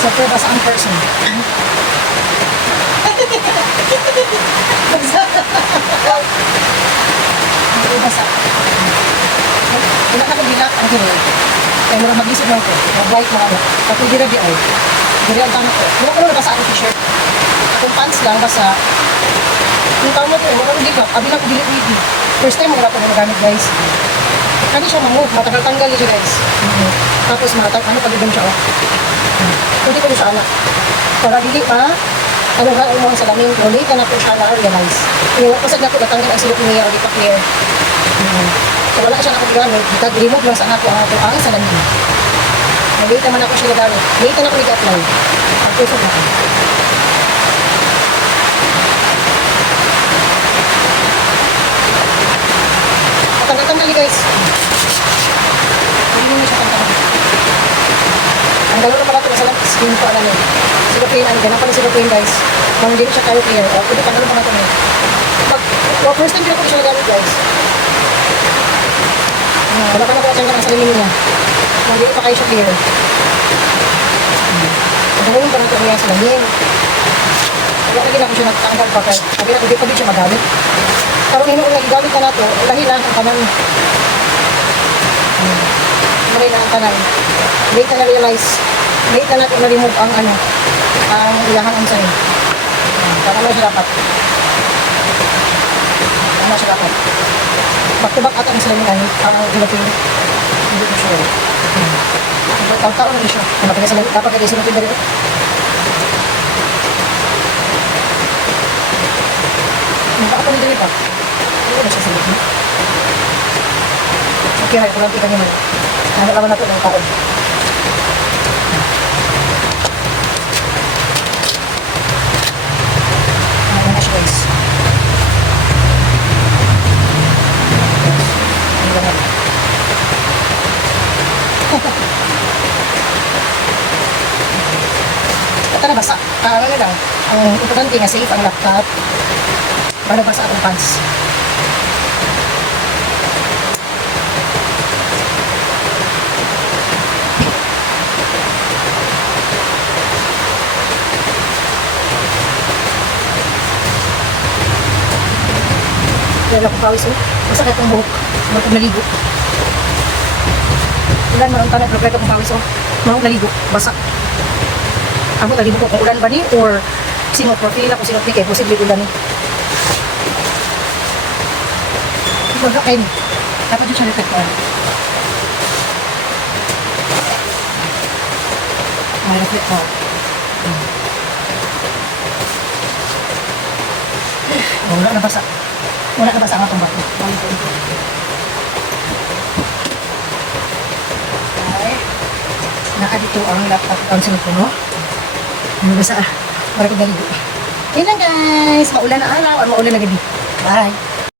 Super basa ang person. Super basa. Wala ka bilak ang diri. Kaya mura mag-isip mo ko. Mag-white mo ano. Tapos dira di ay. Dira ang tama ko. Mura ko na basa ang t-shirt. Kung pants lang basa. Yung tama ko, mura ko di ba? Abi na ko dili dili. First time wala ko guys. Kani siya mamove, matagal-tanggal siya guys. Tapos matag, ano pag siya oh. Pwede ko siya anak. Para dili pa, ano ba, ang sa laming ko, late na po siya na-realize. Yung pasag na po natanggal ang silip niya, di pa clear. Mm. So wala siya na akong gamit, bitag remove lang sa anak ko ang ako ang sa laming. Late naman ako siya nagamit. Late na ako nag-apply. Puso na ako. Matanggal-tanggal guys. Hindi mo siya tanggal. Ang dalawa pala ito sa skin ko, ano yun. Silopin, ano, ganun pala silopin, guys. Kung hindi siya kayo clear, o, pwede pa natin yun. Pag, well, first time ko siya nagamit, guys. Ah, wala pa na po at siyang salamin niya. Kung hindi pa kayo siya clear. Ang dalawa pa natin niya sa salamin. Wala na ko siya nagtanggal pa kaya sabi na hindi pa din siya magamit. Pero hinuong nagigamit na nato, lahi lang ang tanan. Lang ang tanan. Late na na-realize, late na natin na-remove ang ano, ang ilahang ang sa'yo. Tama na siya dapat. Tama siya dapat. Back to back ata ang salamin ano, ang Filipino. Hindi ko sure. Taon-taon na siya. Ano kaya salamin? Dapat kaya sinupin na rin. Baka pa nila pa. Ano na siya likod? Okay, kurang tika naman. Ano naman natin ng taon. Na siya guys. Naman. Ito na basa. Na lang. Ang importante nga safe ang laptop. Para ba sa atong pants? Wala ko pawis oh. Masakit ang buhok. Marang kong naligo. Ulan, marang tanong. Pero kong pawis oh. Marang naligo. Basa. Ako naligo ko kung ulan ba ni or sino profile ako sino kay posible ulan ni. Baga kayo. Dapat yung siya reflector. May reflector. Hmm. Oh, wala na basa. Wala na basa ang atong bato. Okay. Naka dito ang laptop ang sunod ko, no? Ano basa ah? Para ko daligo. Yan lang guys. Maulan na araw. Or maulan na gabi. Bye.